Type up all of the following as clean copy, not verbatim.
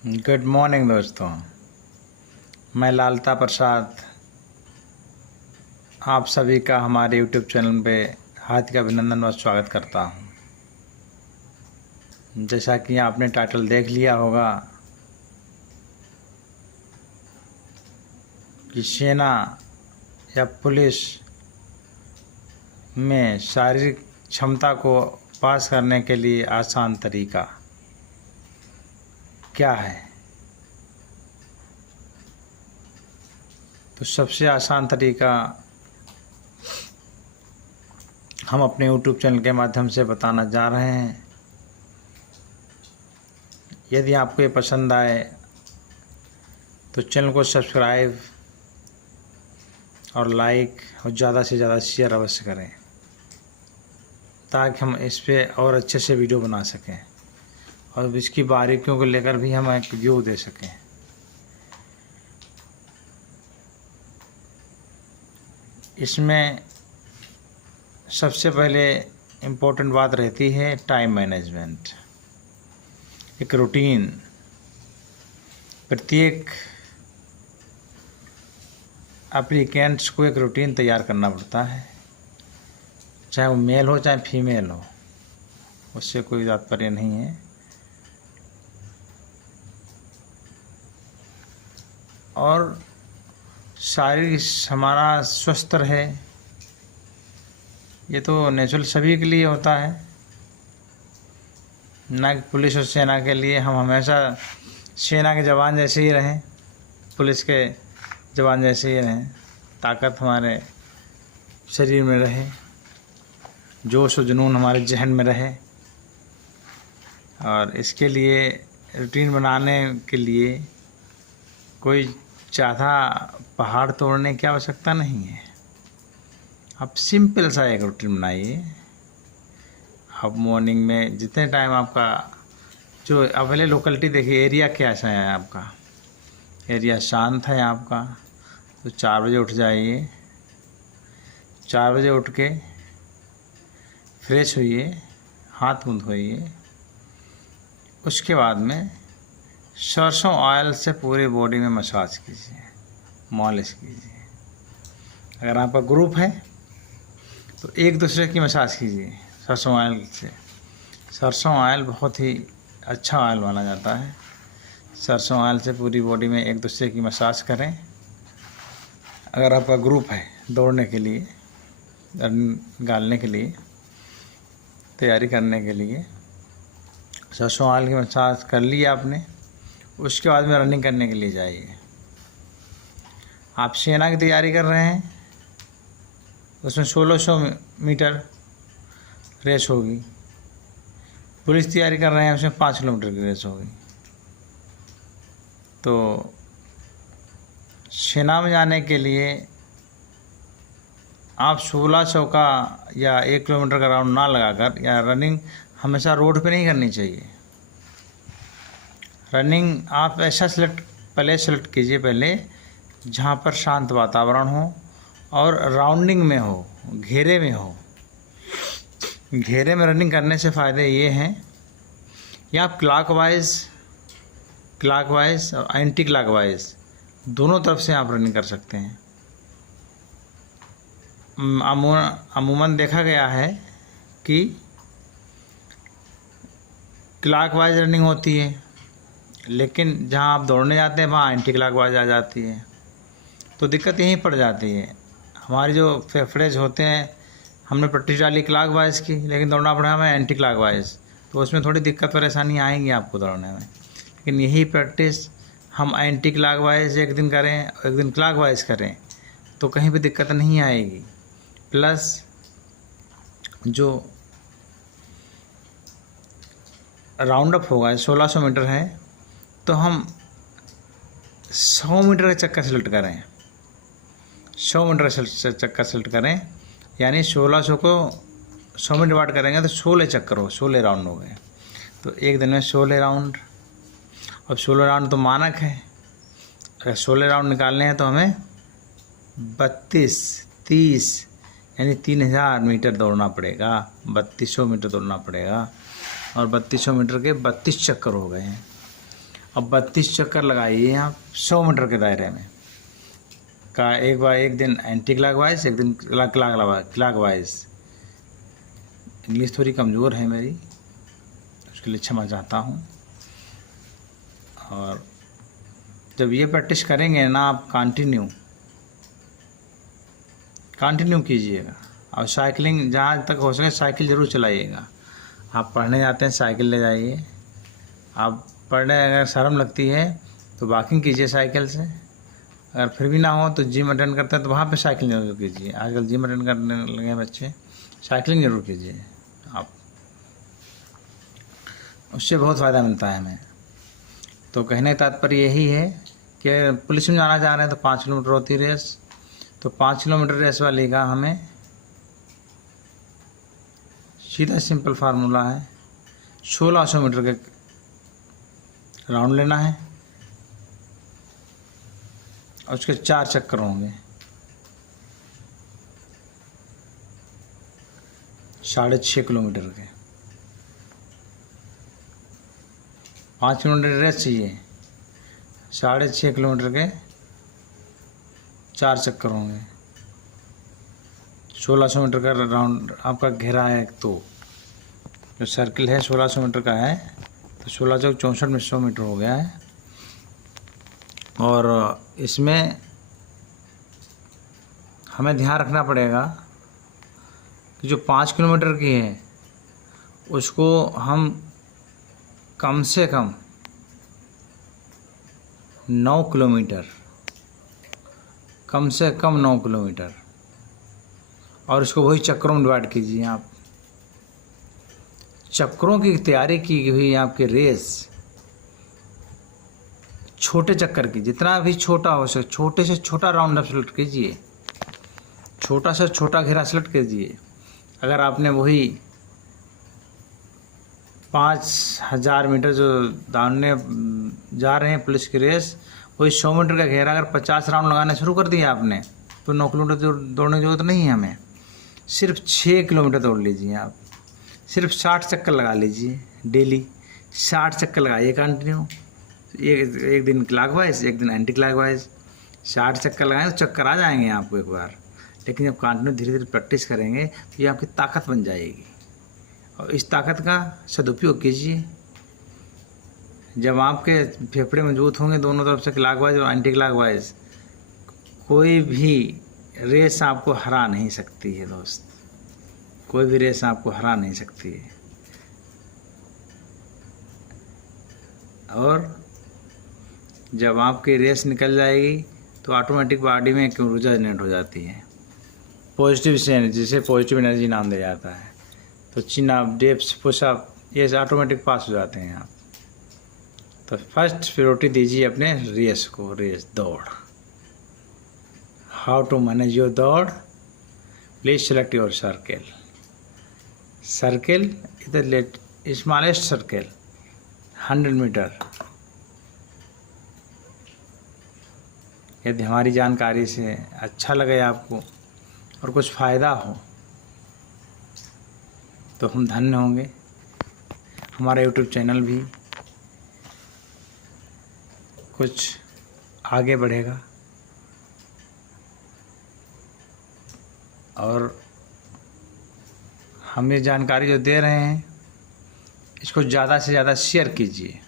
Good morning दोस्तों। मैं लालता प्रसाद आप सभी का हमारे यूट्यूब चैनल पे हार्दिक अभिनंदन व स्वागत करता हूं। जैसा कि आपने टाइटल देख लिया होगा कि सेना या पुलिस में शारीरिक क्षमता को पास करने के लिए आसान तरीका क्या है। तो सबसे आसान तरीका हम अपने YouTube चैनल के माध्यम से बताना जा रहे हैं। यदि आपको ये पसंद आए तो चैनल को सब्सक्राइब और लाइक और ज़्यादा से ज़्यादा शेयर अवश्य करें ताकि हम इस पे और अच्छे से वीडियो बना सकें और इसकी बारीकियों को लेकर भी हम एक व्यू दे सकें। इसमें सबसे पहले इम्पोर्टेंट बात रहती है टाइम मैनेजमेंट। एक रूटीन प्रत्येक एप्लीकेंट्स को एक रूटीन तैयार करना पड़ता है, चाहे वो मेल हो चाहे फीमेल हो, उससे कोई तात्पर्य नहीं है। और शारीरिक हमारा स्वस्थ रहे, ये तो नेचुरल सभी के लिए होता है, ना कि पुलिस और सेना के लिए। हम हमेशा सेना के जवान जैसे ही रहें, पुलिस के जवान जैसे ही रहें, ताकत हमारे शरीर में रहे, जोश और जुनून हमारे जहन में रहे। और इसके लिए रूटीन बनाने के लिए कोई ज़्यादा पहाड़ तोड़ने की आवश्यकता नहीं है। आप सिंपल सा एक रूटीन बनाइए। आप मॉर्निंग में जितने टाइम आपका जो पहले लोकेलिटी देखिए, एरिया कैसा है आपका। एरिया शांत है आपका तो 4 बजे उठ जाइए। 4 बजे उठ के फ्रेश होइए, हाथ मुँह धोइए। उसके बाद में सरसों ऑयल से पूरी बॉडी में मसाज कीजिए, मालिश कीजिए। अगर आपका ग्रुप है तो एक दूसरे की मसाज कीजिए सरसों ऑयल से। सरसों ऑयल बहुत ही अच्छा ऑयल माना जाता है। सरसों ऑयल से पूरी बॉडी में एक दूसरे की मसाज करें। अगर आपका ग्रुप है दौड़ने के लिए, गालने के लिए, तैयारी करने के लिए, सरसों ऑयल की मसाज कर ली आपने, उसके बाद में रनिंग करने के लिए जाइए। आप सेना की तैयारी कर रहे हैं, उसमें 1600 मीटर रेस होगी। पुलिस तैयारी कर रहे हैं, उसमें 5 किलोमीटर की रेस होगी। तो सेना में जाने के लिए आप 1600 का या 1 किलोमीटर का राउंड ना लगाकर, या रनिंग हमेशा रोड पे नहीं करनी चाहिए। रनिंग आप ऐसा पहले सेलेक्ट कीजिए, पहले जहाँ पर शांत वातावरण हो और राउंडिंग में हो, घेरे में हो। घेरे में रनिंग करने से फ़ायदे ये हैं कि आप क्लॉकवाइज और एंटी क्लॉकवाइज दोनों तरफ से आप रनिंग कर सकते हैं। अमूमन देखा गया है कि क्लॉकवाइज रनिंग होती है, लेकिन जहाँ आप दौड़ने जाते हैं वहाँ एंटी क्लॉकवाइज आ जाती है। तो दिक्कत यहीं पड़ जाती है। हमारी जो फेफड़े होते हैं, हमने प्रैक्टिस डाली क्लॉकवाइज की, लेकिन दौड़ना पड़ा हमें एंटी क्लॉकवाइज, तो उसमें थोड़ी दिक्कत परेशानी आएंगी आपको दौड़ने में। लेकिन यही प्रैक्टिस हम एंटी क्लॉकवाइज एक दिन करें, एक दिन क्लॉकवाइज करें, तो कहीं भी दिक्कत नहीं आएगी। प्लस जो राउंड अप होगा 1600 मीटर है, तो हम 100 मीटर का चक्कर सेलेक्ट करें। 100 मीटर का चक्कर सेलेक्ट करें, यानी 1600 को 100 में डिवाइड करेंगे तो 16 चक्कर हो, 16 राउंड हो गए। तो एक दिन में 16 राउंड। अब 16 राउंड तो मानक है। अगर 16 राउंड निकालने हैं तो हमें 32-30 यानी 3000 मीटर दौड़ना पड़ेगा, 3200 मीटर दौड़ना पड़ेगा। और 3200 मीटर के 32 चक्कर हो गए हैं। अब 32 चक्कर लगाइए आप 100 मीटर के दायरे में का। एक दिन एंटी क्लॉकवाइज, एक दिन क्लॉकवाइज। इंग्लिश थोड़ी कमज़ोर है मेरी, उसके लिए क्षमा चाहता हूँ। और जब ये प्रैक्टिस करेंगे ना आप, कंटिन्यू कीजिएगा। और साइकिलिंग जहाँ तक हो सके साइकिल ज़रूर चलाइएगा। आप पढ़ने जाते हैं साइकिल ले जाइए। आप पढ़ने अगर शर्म लगती है तो वॉकिंग कीजिए साइकिल से। अगर फिर भी ना हो तो जिम अटेंड करते हैं तो वहाँ पे साइकिल जरूर कीजिए। आजकल जिम अटेंड करने लगे हैं बच्चे, साइकिलिंग जरूर कीजिए आप, उससे बहुत फ़ायदा मिलता है हमें। तो कहने का तात्पर्य यही है कि पुलिस में जाना चाह रहे हैं तो 5 किलोमीटर होती है रेस। तो 5 किलोमीटर रेस वाली का हमें सीधा सिंपल फार्मूला है, 1600 मीटर के राउंड लेना है और उसके 4 चक्कर होंगे। 6.5 किलोमीटर के 5 किलोमीटर रेस चाहिए, 6.5 किलोमीटर के 4 चक्कर होंगे। 1600 मीटर का राउंड आपका घेरा है। तो जो सर्किल है 1600 मीटर का है, तो 16 चौक 64 में 100 मीटर हो गया है। और इसमें हमें ध्यान रखना पड़ेगा कि जो 5 किलोमीटर की है उसको हम कम से कम 9 किलोमीटर, कम से कम 9 किलोमीटर, और इसको वही चक्रों में डिवाइड कीजिए आप। चक्रों की तैयारी की हुई आपकी रेस छोटे चक्कर की, जितना भी छोटा हो सके छोटे से छोटा राउंड आप सेलेक्ट कीजिए, छोटा से छोटा घेरा सेलेक्ट कीजिए। अगर आपने वही 5000 मीटर जो दौड़ने जा रहे हैं पुलिस की रेस, वही 100 मीटर का घेरा अगर 50 राउंड लगाना शुरू कर दिया आपने, तो 9 किलोमीटर दौड़ने की जरूरत नहीं है हमें। सिर्फ 6 किलोमीटर दौड़ लीजिए आप। सिर्फ 60 चक्कर लगा लीजिए डेली, 60 चक्कर लगाइए कंटिन्यू। एक दिन क्लॉकवाइज, एक दिन एंटी क्लॉकवाइज। 60 चक्कर लगाएं तो चक्कर आ जाएंगे आपको एक बार। लेकिन जब कंटिन्यू धीरे धीरे प्रैक्टिस करेंगे तो ये आपकी ताकत बन जाएगी, और इस ताकत का सदुपयोग कीजिए। जब आपके फेफड़े मजबूत होंगे दोनों तरफ से, क्लॉकवाइज और एंटी क्लॉकवाइज, कोई भी रेस आपको हरा नहीं सकती है दोस्त, कोई भी रेस आपको हरा नहीं सकती है। और जब आपकी रेस निकल जाएगी तो ऑटोमेटिक बॉडी में एक ऊर्जा जनरेट हो जाती है, पॉजिटिव से एनर्जी, जिसे पॉजिटिव एनर्जी नाम दिया जाता है। तो चिन अप, डिप्स, पुशअप, ये ऑटोमेटिक पास हो जाते हैं आप। तो फर्स्ट प्रायोरिटी दीजिए अपने रेस को, रेस दौड़। हाउ टू मैनेज योर दौड़? Please select your circle. Circle is the smallest circle, 100 metre. यदि हमारी जानकारी से अच्छा लगे आपको और कुछ फ़ायदा हो तो हम धन्य होंगे। हमारा यूट्यूब चैनल भी कुछ आगे बढ़ेगा, और हम ये जानकारी जो दे रहे हैं इसको ज़्यादा से ज़्यादा शेयर कीजिए।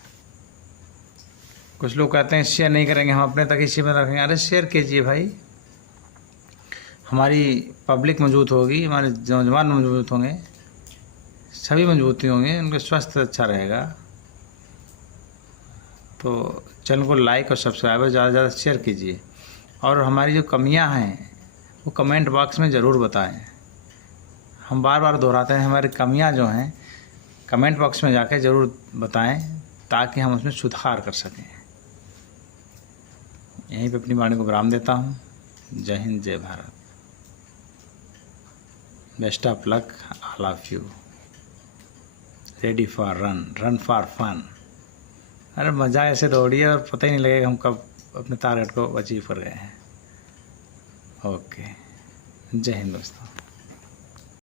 कुछ लोग कहते हैं शेयर नहीं करेंगे, हम अपने तक ही सीमित रखेंगे। अरे शेयर कीजिए भाई, हमारी पब्लिक मजबूत होगी, हमारे नौजवान मजबूत होंगे, सभी मजबूती होंगे, उनका स्वास्थ्य अच्छा रहेगा। तो चैनल को लाइक और सब्सक्राइबर ज़्यादा से ज़्यादा शेयर कीजिए। और हमारी जो कमियां हैं वो कमेंट बॉक्स में ज़रूर बताएं। हम बार बार दोहराते हैं, हमारी कमियां जो हैं कमेंट बॉक्स में जाकर ज़रूर बताएं ताकि हम उसमें सुधार कर सकें। यहीं पे अपनी वाणी को विराम देता हूँ। जय हिंद, जय Bharat. Best of luck all of you. Ready for run, run for fun. अरे मज़ा ऐसे दौड़िए और पता ही नहीं लगेगा हम कब अपने टारगेट को अचीव कर गए हैं। ओके, जय हिंद दोस्तों।